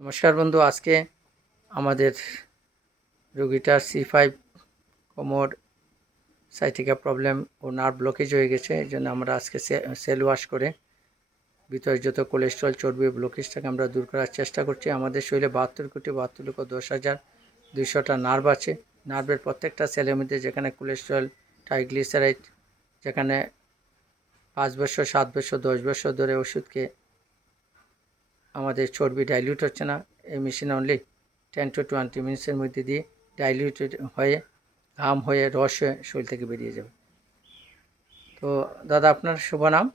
নমস্কার বন্ধু, আজকে আমাদের রোগীটার C5 কোমর সাইটিকা প্রবলেম ও নার্ভ ব্লকেজ হয়ে গেছে। এই জন্য আমরা আজকে সেল ওয়াশ করে ভিতরে যত কোলেস্ট্রল চর্বি ব্লকেজটাকে আমরা দূর করার চেষ্টা করছি। আমাদের শরীরে 72,72,10,200টা নার্ভ আছে। নার্ভের প্রত্যেকটা সেলের মধ্যে যেখানে কোলেস্ট্রল, ট্রাইগ্লিসারাইড, যেখানে 5 বছর 7 বছর 10 বছর ধরে ওষুধকে আমাদের চর্বি ডাইলিউট হচ্ছে না, এই মেশিন অনলি 10 to 20 মিনিটসের মধ্যে দিয়ে ডাইলিউটেড হয়ে ঘাম হয়ে রস হয়ে শরীর থেকে বেরিয়ে যাবে। তো দাদা, আপনার শুভ নাম?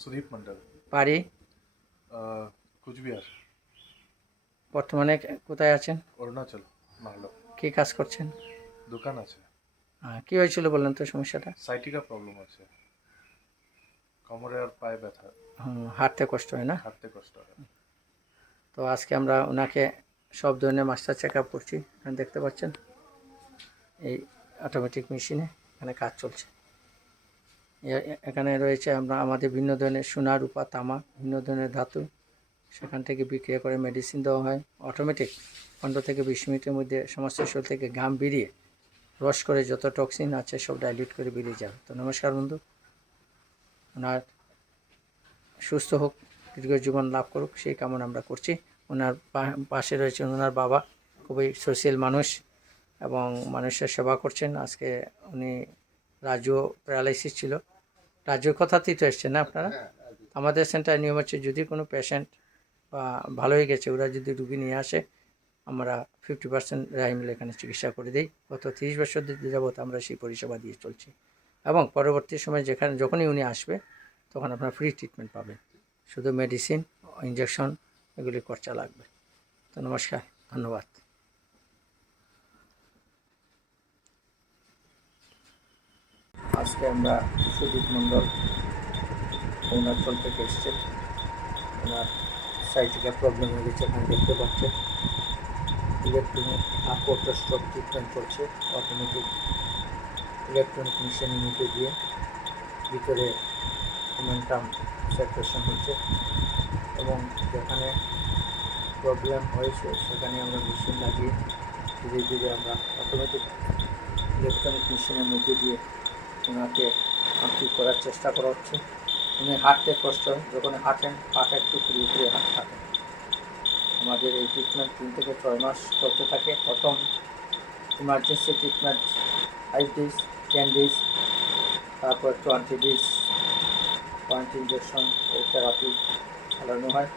সুদীপ মন্ডল, বাড়ি? কুচবিহার। বর্তমানে কোথায় আছেন? অরুণাচল, মালদা। কী কাজ করছেন? দোকান আছে। কী হয়েছিল বললেন তো সমস্যাটা? সাইটিকা প্রবলেম আছে, কোমরে আর পায়ে ব্যথা, হাঁটতে কষ্ট হয় না? হাঁটতে কষ্ট হয়। তো আজকে আমরা ওনাকে সব ধরনের মাস্টার চেক আপ করছি। দেখতে পাচ্ছেন এই অটোমেটিক মেশিনে এখানে কাজ চলছে। এখানে রয়েছে আমাদের ভিন্ন ধরনের সোনা, রূপা, তামা, ভিন্ন ধরনের ধাতু, সেখান থেকে বিক্রিয়া করে মেডিসিন দেওয়া হয়। অটোমেটিক 15 থেকে 20 মিনিটের মধ্যে সমস্ত শরীর থেকে ঘাম বেরিয়ে রস করে যত টক্সিন আছে সব ডাইলিউট করে বেরিয়ে যাবে। তো নমস্কার বন্ধু, ওনার সুস্থ হোক, দীর্ঘ জীবন লাভ করুক সেই কামনা আমরা করছি। ওনার পাশে রয়েছেন ওনার বাবা, খুবই সোশ্যাল মানুষ এবং মানুষের সেবা করছেন। আজকে উনি রাজু প্যারালাইসিস ছিল, রাজুর কথাতেই তো এসছেন না আপনারা? আমাদের সেন্টারে নিয়ম হচ্ছে যদি কোনো পেশেন্ট বা ভালো হয়ে গেছে ওরা যদি রুগী নিয়ে আসে, আমরা 50% রেহাই মূল্যে এখানে চিকিৎসা করে দিই। গত 30 বছর যাবত আমরা সেই পরিষেবা দিয়ে চলছি এবং পরবর্তী সময় যখনই উনি আসবে তখন আপনার ফ্রি ট্রিটমেন্ট পাবেন। শুধু মেডিসিন, ইঞ্জেকশন এগুলি খরচা লাগবে। তো নমস্কার, ধন্যবাদ। আজকে আমরা সুদীপ মণ্ডল অরুণাচল থেকে এসছে। ওনার সাইটিকা প্রবলেম হয়ে গেছে, এখানে দেখতে পাচ্ছেন ইলেকট্রনিক আকোটা স্ট্রোক ট্রিটমেন্ট করছে। অটোমেটিক ইলেকট্রনিক মেশিনের মধ্যে দিয়ে ভিতরে মোমেন্টাম সেপারেশন হচ্ছে এবং যেখানে প্রবলেম হয়েছে সেখানে আমরা মেশিন লাগিয়ে ধীরে ধীরে আমরা অটোমেটিক ইলেকট্রনিক মেশিনের মধ্যে দিয়ে ওনাকে ঠিক করার চেষ্টা করা হচ্ছে। উনি হাঁটতে কষ্ট হয়, যখন হাঁটেন পাটা একটু ঘুরিয়ে ঘুরিয়ে হাঁটেন। আমাদের এই ট্রিটমেন্ট 3 থেকে 6 মাস চলতে থাকে। প্রথম ইমার্জেন্সি ট্রিটমেন্ট 5 days, 10 days, তারপর 20 days পয়েন্ট ইঞ্জেকশন ও থেরাপি চালানো হয়।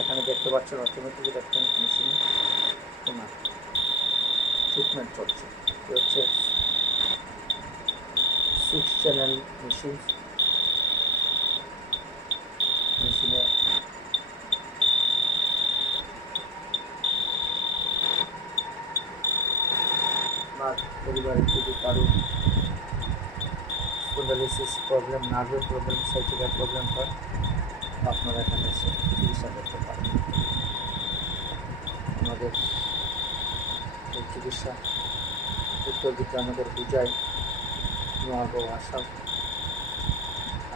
এখানে দেখতে পাচ্ছেন অটোমেটিক ইলেকট্রনিক মেশিনে ওনার ট্রিটমেন্ট চলছে। হচ্ছে 6 চ্যানেল মেশিনে আপনার পরিবারের যদি কারো স্পন্ডাইলিসিস প্রবলেম, নার্ভের প্রবলেম, সাইটিকা প্রবলেম হয়, আপনারা এখানে এসে চিকিৎসা করতে পারেন। আমাদের এই চিকিৎসা উত্তর বিদ্যানগর বুঝাই নোয়াগাঁও আসাম,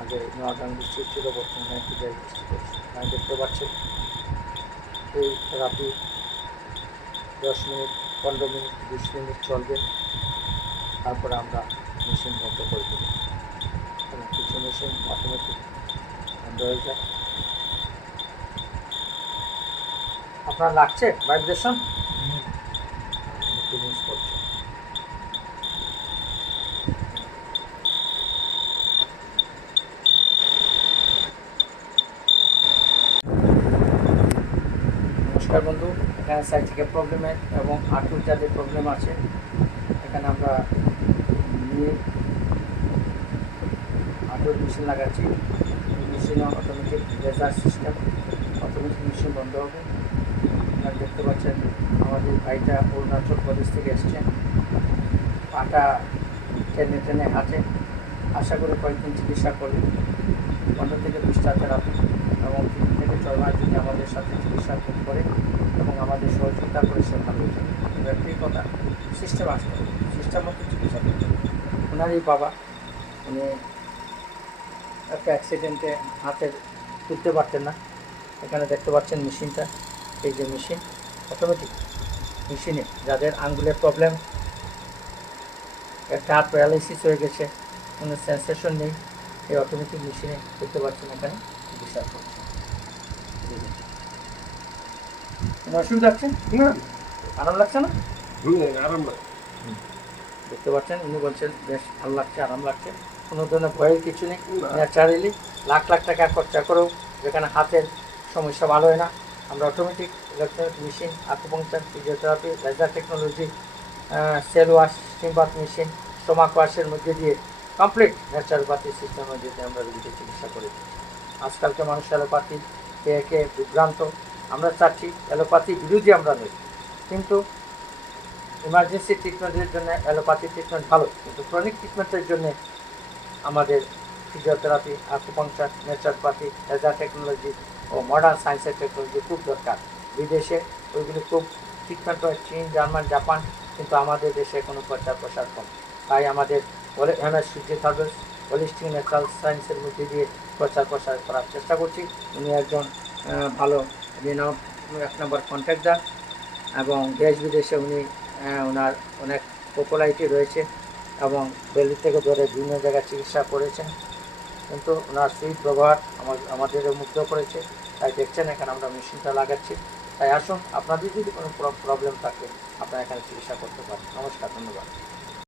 আগে নোয়াগাঁও ডিস্ট্রিক্ট ছিল, বর্তমানে বুঝাই ডিস্ট্রিক্ট হচ্ছে। এখানে দেখতে পাচ্ছেন এই থেরাপি 10 মিনিট, 15 মিনিট, 20 মিনিট চলবে, তারপরে আমরা মেশিন বন্ধ করে দেব। এবং কিছু মেশিন অটোমেটিক বন্ধ হয়ে যায়। আপনার লাগছে ভাইব্রেশন? ফিনিশ করছে। নমস্কার বন্ধু, এখানে সাইটিকা প্রবলেমের এবং হাঁটুর যাদের প্রবলেম আছে এখানে আমরা নিয়ে হাঁটুর মেশিন লাগাচ্ছি। মেশিনে automatic laser system, automatic machine বন্ধ হবে। আপনারা দেখতে পাচ্ছেন আমাদের ভাইটা অরুণাচল প্রদেশ থেকে এসছেন, পাটা টেনে টেনে হাঁটে। আশা করে কয়েকদিন চিকিৎসা করলে 15 থেকে 20টা থেরাপি এবং 3 থেকে 6 মাস যদি আমাদের সাথে চিকিৎসা করে এবং আমাদের সহযোগিতা করে সে ভালো হয়ে যাবে। একটাই কথা, সিস্টেম আসতে হবে, সিস্টেম মতো চিকিৎসা করতে হবে। ওনারই বাবা, উনি একটা অ্যাক্সিডেন্টে হাতে তুলতে পারতেন না। এখানে দেখতে পাচ্ছেন মেশিনটা এই যে মেশিন, অটোমেটিক মেশিনে যাদের আঙ্গুলের প্রবলেম, একটা হাত প্যারালাইসিস হয়ে গেছে, কোনো সেন্সেশন নেই, এই অটোমেটিক মেশিনে দেখতে পাচ্ছেন এখানে চিকিৎসা করছে। কোনো অসুবিধা হচ্ছে? না আরাম লাগছে না? আরাম না। দেখতে পাচ্ছেন উনি বলছেন বেশ ভালো লাগছে, আরাম লাগছে, কোনো ধরনের ভয়ের কিছু নেই। না। ন্যাচারালি লাখ লাখ টাকা খরচা করেও যেখানে হাতের সমস্যা ভালো হয় না, আমরা automatic electronic machine, acupuncture, physiotherapy, laser technology, cell wash, steam bath machine, stomach ওয়াশের মধ্যে দিয়ে কমপ্লিট ন্যাচারোপ্যাথি সিস্টেমের মধ্যে দিয়ে আমরা রোগীকে চিকিৎসা করে দিচ্ছি। আজকালকে মানুষ অ্যালোপ্যাথি কে বিভ্রান্ত। আমরা চাচ্ছি অ্যালোপ্যাথি বিরোধী আমরা নই, কিন্তু ইমার্জেন্সি ট্রিটমেন্টের জন্য অ্যালোপ্যাথি ট্রিটমেন্ট ভালো, কিন্তু ক্রনিক ট্রিটমেন্টের জন্য আমাদের physiotherapy, acupuncture, naturopathy, laser technology ও মডার্ন সায়েন্সের টেকনোলজি খুব দরকার। বিদেশে ওইগুলি খুব ট্রিটমেন্ট হয়, চীন, জার্মান, জাপান, কিন্তু আমাদের দেশে কোনো প্রচার প্রসার কম। তাই আমাদের MS সূর্য থার্বেলস হোলিস্টিক ন্যাচারাল সায়েন্সের মধ্যে দিয়ে প্রচার প্রসার করার চেষ্টা করছি। উনি একজন ভালো রিনাউন্ড 1 নম্বর কন্ট্রাক্টর, এবং দেশ বিদেশে উনি ওনার অনেক পপুলারিটি রয়েছে, এবং দিল্লি থেকে ধরে বিভিন্ন জায়গায় চিকিৎসা করেছেন, কিন্তু ওনার সুইট ব্যবহার আমাদেরও মুগ্ধ করেছে। তাই দেখছেন এখানে আমরা মেশিনটা লাগাচ্ছি। তাই আসুন, আপনাদের যদি কোনো প্রবলেম থাকে আপনারা এখানে চিকিৎসা করতে পারেন। নমস্কার, ধন্যবাদ।